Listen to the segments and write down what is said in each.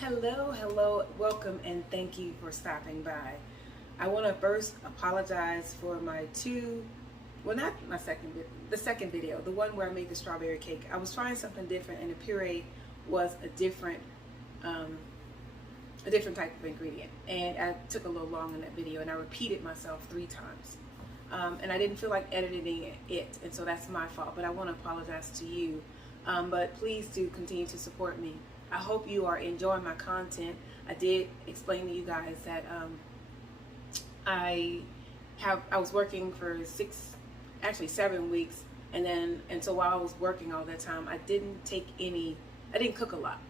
Hello, welcome, and thank you for stopping by. I want to first apologize for my not my the second video, the one where I made the strawberry cake. I was trying something different, and the puree was a different type of ingredient, and I took a little long in that video, and I repeated myself 3 times, and I didn't feel like editing it, and so that's my fault. But I want to apologize to you, but please do continue to support me. I hope you are enjoying my content. I did explain to you guys that I was working for 7 weeks, and so while I was working all that time, I didn't cook a lot.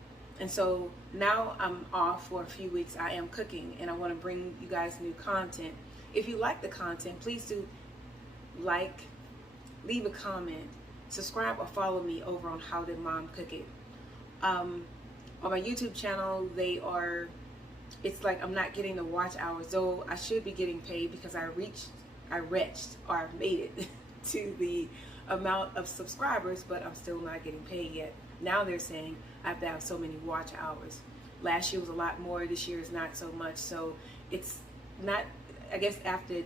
And so now I'm off for a few weeks. I am cooking, and I want to bring you guys new content. If you like the content, please do leave a comment, subscribe, or follow me over on How Did Mom Cook It. On my YouTube channel, it's like I'm not getting the watch hours, though I should be getting paid because I made it to the amount of subscribers, but I'm still not getting paid yet. Now they're saying I have to have so many watch hours. Last year was a lot more, this year is not so much, so it's not, I guess after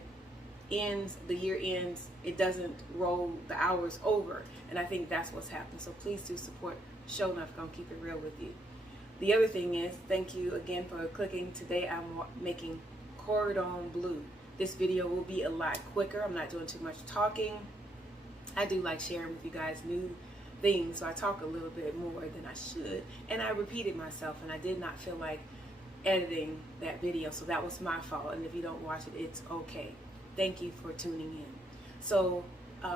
the year ends, it doesn't roll the hours over, and I think that's what's happened. So please do support Show Enough. Gonna keep it real with you. The other thing is, thank you again for clicking. Today I'm making Cordon Bleu. This video will be a lot quicker. I'm not doing too much talking. I do like sharing with you guys new things, so I talk a little bit more than I should, and I repeated myself, and I did not feel like editing that video, so that was my fault. And if you don't watch it, it's okay. Thank you for tuning in. So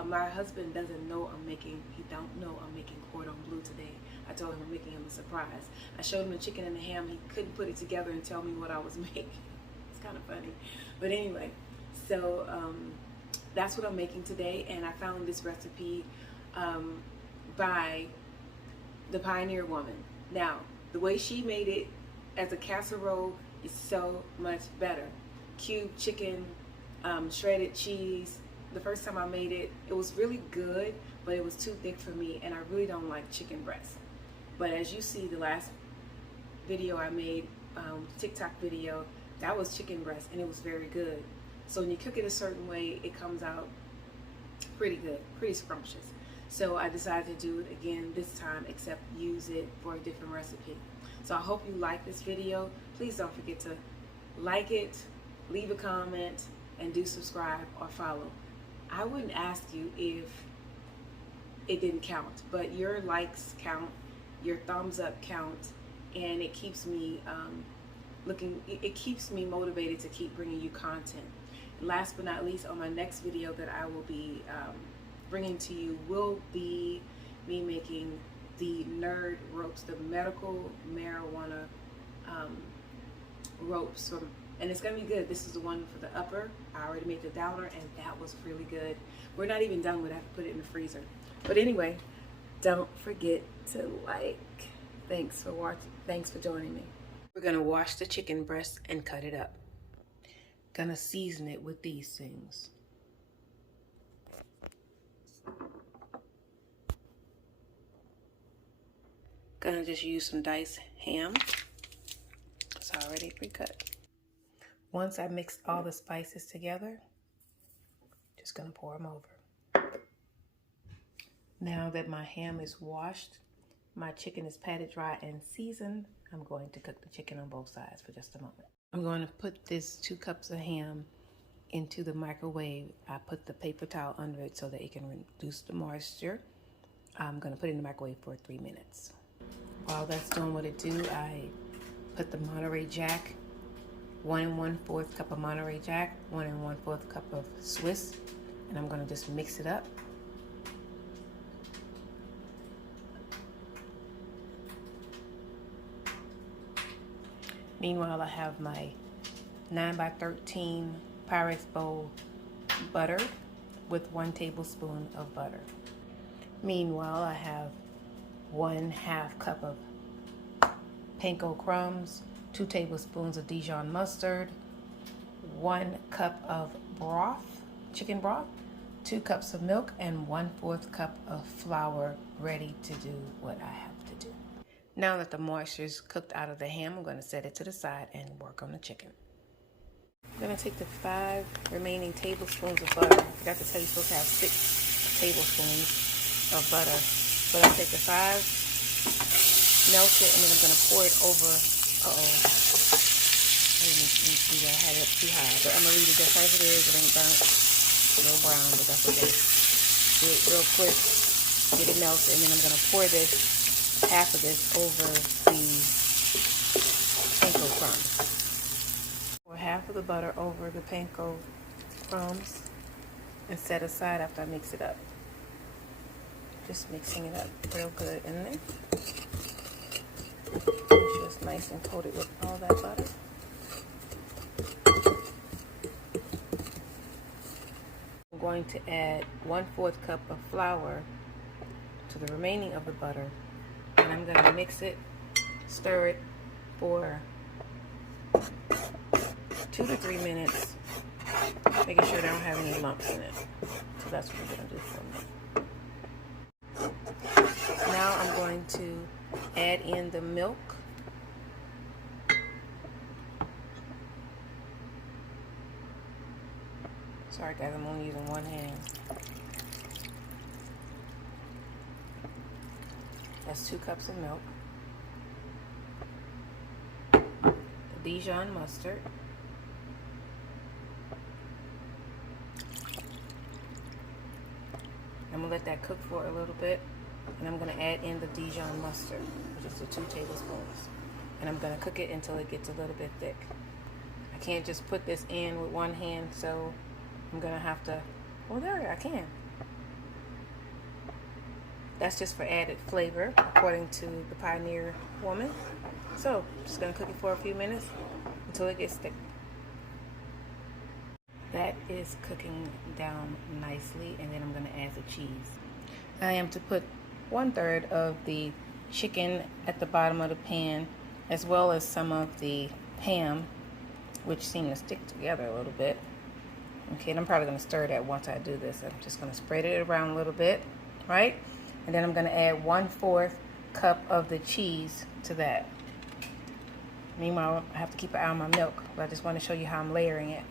my husband doesn't know he don't know I'm making Cordon Bleu today. I told him I'm making him a surprise. I showed him the chicken and the ham. He couldn't put it together and tell me what I was making. It's kind of funny. But anyway, so that's what I'm making today, and I found this recipe by the Pioneer Woman. Now, the way she made it as a casserole is so much better. Cubed chicken, shredded cheese. The first time I made it, it was really good, but it was too thick for me, and I really don't like chicken breast. But as you see, the last video I made, TikTok video, that was chicken breast, and it was very good. So when you cook it a certain way, it comes out pretty good, pretty scrumptious. So I decided to do it again this time, except use it for a different recipe. So I hope you like this video. Please don't forget to like it, leave a comment, and do subscribe or follow. I wouldn't ask you if it didn't count, but your likes count, your thumbs up count, and it keeps me it keeps me motivated to keep bringing you content. Last but not least, on my next video that I will be bringing to you will be me making the nerd ropes, the medical marijuana ropes and it's gonna be good. This is the one for the upper. I already made the downer, and that was really good. We're not even done with it. I have to put it in the freezer. But anyway, don't forget to like. Thanks for watching. Thanks for joining me. We're gonna wash the chicken breast and cut it up. Gonna season it with these things. Gonna just use some diced ham. It's already pre-cut. Once I mix all the spices together, just gonna pour them over. Now that my ham is washed, my chicken is patted dry and seasoned, I'm going to cook the chicken on both sides for just a moment. I'm going to put this 2 cups of ham into the microwave. I put the paper towel under it so that it can reduce the moisture. I'm going to put it in the microwave for 3 minutes. While that's doing what it do, I put the Monterey Jack, 1 1/4 cup of Monterey Jack, 1 1/4 cup of Swiss, and I'm going to just mix it up. Meanwhile, I have my 9x13 Pyrex bowl butter with 1 tablespoon of butter. Meanwhile, I have 1/2 cup of panko crumbs, 2 tablespoons of Dijon mustard, 1 cup of broth, chicken broth, 2 cups of milk, and 1/4 cup of flour ready to do what I have to do. Now that the moisture is cooked out of the ham, I'm going to set it to the side and work on the chicken. I'm going to take the 5 remaining tablespoons of butter. I forgot to tell you, you're supposed to have 6 tablespoons of butter. But I take the 5, melt it, and then I'm going to pour it over. I didn't see that. I had it up too high. But I'm going to leave it just as it is. It ain't burnt. A little brown, but that's okay. Do it real quick. Get it melted, and then I'm going to pour half of this over the panko crumbs. Pour half of the butter over the panko crumbs and set aside after I mix it up. Just mixing it up real good in there. Make sure it's nice and coated with all that butter. I'm going to add 1/4 cup of flour to the remaining of the butter, and I'm going to mix it, stir it for 2 to 3 minutes, making sure they don't have any lumps in it. So that's what we're going to do for them. Now I'm going to add in the milk. Sorry guys, I'm only using one hand. That's 2 cups of milk. The Dijon mustard. I'm gonna let that cook for a little bit, and I'm gonna add in the Dijon mustard, which is the 2 tablespoons. And I'm gonna cook it until it gets a little bit thick. I can't just put this in with one hand, so I'm gonna have to, well there, I can. That's just for added flavor, according to the Pioneer woman. So, just gonna cook it for a few minutes until it gets thick. That is cooking down nicely, and then I'm gonna add the cheese. I am to put 1/3 of the chicken at the bottom of the pan, as well as some of the ham, which seem to stick together a little bit. Okay, and I'm probably gonna stir that once I do this. I'm just gonna spread it around a little bit, right? And then I'm gonna add 1/4 cup of the cheese to that. Meanwhile, I have to keep an eye on my milk, but I just want to show you how I'm layering it.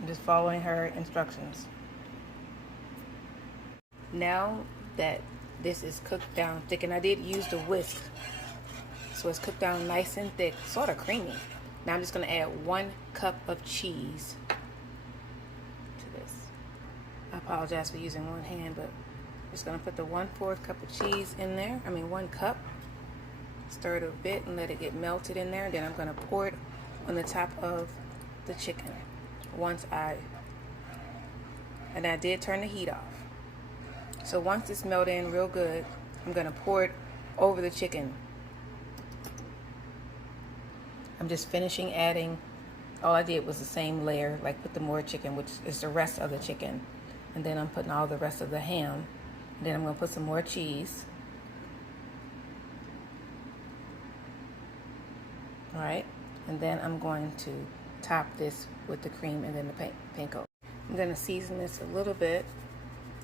I'm just following her instructions. Now that this is cooked down thick, and I did use the whisk, so it's cooked down nice and thick, sort of creamy. Now I'm just gonna add 1 cup of cheese to this. I apologize for using one hand, but I'm just gonna put the 1/4 cup of cheese in there. 1 cup. Stir it a bit and let it get melted in there. Then I'm gonna pour it on the top of the chicken. And I did turn the heat off. So once it's melted in real good, I'm gonna pour it over the chicken. I'm just finishing adding, all I did was the same layer, like with the more chicken, which is the rest of the chicken. And then I'm putting all the rest of the ham. And then I'm gonna put some more cheese. All right, and then I'm going to top this with the cream and then the panko. I'm gonna season this a little bit.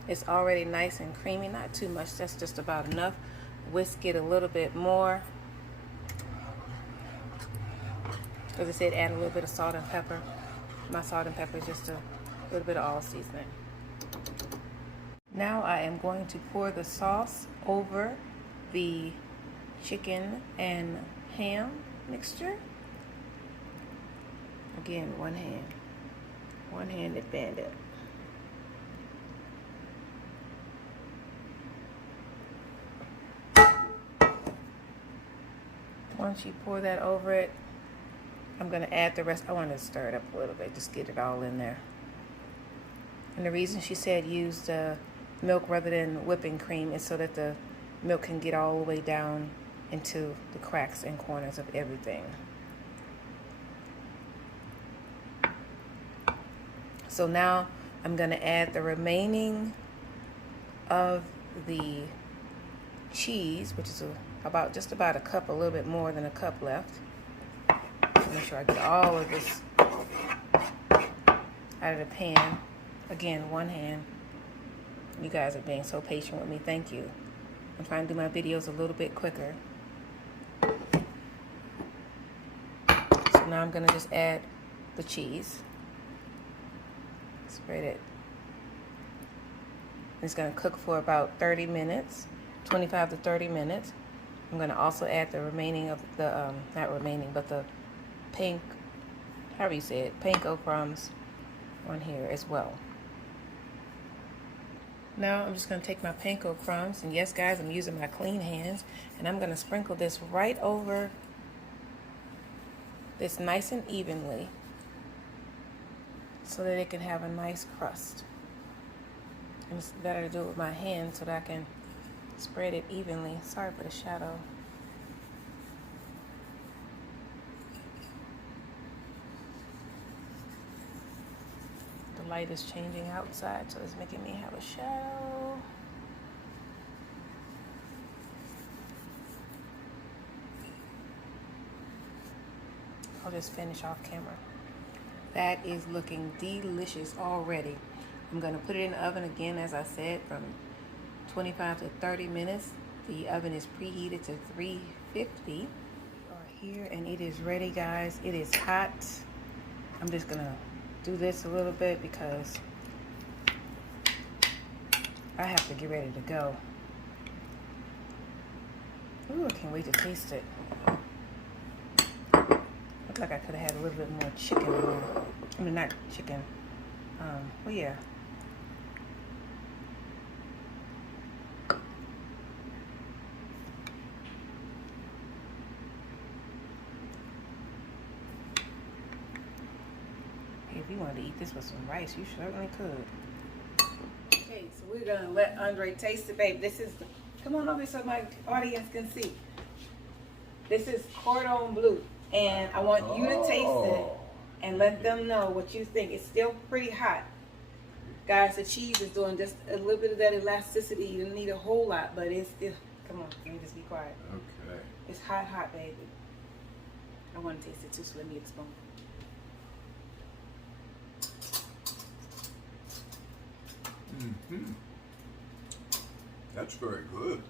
It's already nice and creamy, not too much, that's just about enough. Whisk it a little bit more. As I said, add a little bit of salt and pepper. My salt and pepper is just a little bit of all seasoning. Now I am going to pour the sauce over the chicken and ham mixture. Again, one-handed bandit. Once you pour that over it, I'm going to add the rest. I want to stir it up a little bit, just get it all in there. And the reason she said use the milk rather than whipping cream is so that the milk can get all the way down into the cracks and corners of everything. So now I'm going to add the remaining of the cheese, which is just about a cup, a little bit more than a cup left. Make sure I get all of this out of the pan. Again, one hand. You guys are being so patient with me. Thank you. I'm trying to do my videos a little bit quicker. now I'm gonna just add the cheese. Spread it. It's gonna cook for about 30 minutes, 25 to 30 minutes. I'm gonna also add the remaining of the, not remaining, but the however you say it, panko crumbs on here as well. Now I'm just gonna take my panko crumbs, and yes guys, I'm using my clean hands, and I'm gonna sprinkle this right over this nice and evenly so that it can have a nice crust. And it's better to do it with my hand so that I can spread it evenly. Sorry for the shadow. The light is changing outside, so it's making me have a shadow. I'll just finish off camera. That is looking delicious already. I'm gonna put it in the oven again, as I said, from 25 to 30 minutes. The oven is preheated to 350 here, and it is ready, guys. It is hot. I'm just gonna do this a little bit because I have to get ready to go. Ooh, I can't wait to taste it. Looks like I could have had a little bit more chicken in there. I mean, not chicken. Well, yeah. If you wanted to eat this with some rice, you certainly could. Okay, so we're gonna let Andre taste it, babe. This is, come on over so my audience can see. This is Cordon Bleu, and I want you to taste it and let them know what you think. It's still pretty hot. Guys, the cheese is doing just a little bit of that elasticity. You don't need a whole lot, but it's still, come on, let me just be quiet. Okay. It's hot, hot, baby. I want to taste it too, so let me get a spoon. Mm-hmm. That's very good.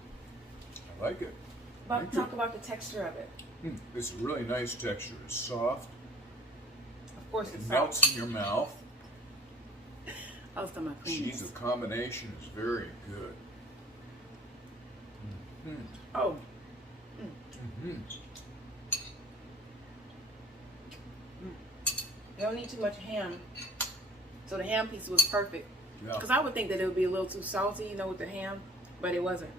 I like it. Talk about the texture of it. It's a really nice texture. It's soft. Of course, it melts in your mouth. I was talking about creaminess. Cheese, the combination is very good. Mm-hmm. Oh. Mm-hmm. You don't need too much ham. So the ham piece was perfect. Yeah. Because I would think that it would be a little too salty, you know, with the ham, but it wasn't.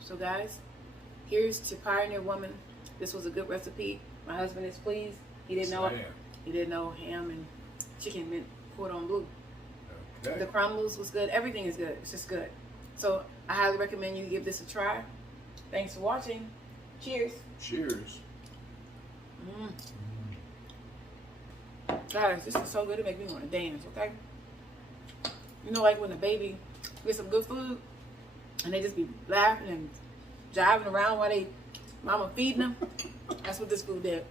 So guys, here's to Pioneer Woman. This was a good recipe. My husband is pleased. He didn't know ham and chicken meant Cordon Bleu. Okay. The crumbles was good. Everything is good. It's just good. So I highly recommend you give this a try. Thanks for watching. Cheers. Cheers. Guys, this is so good it makes me want to dance, okay? You know, like when a baby gets some good food and they just be laughing and jiving around while they mama feeding them? That's what this food did.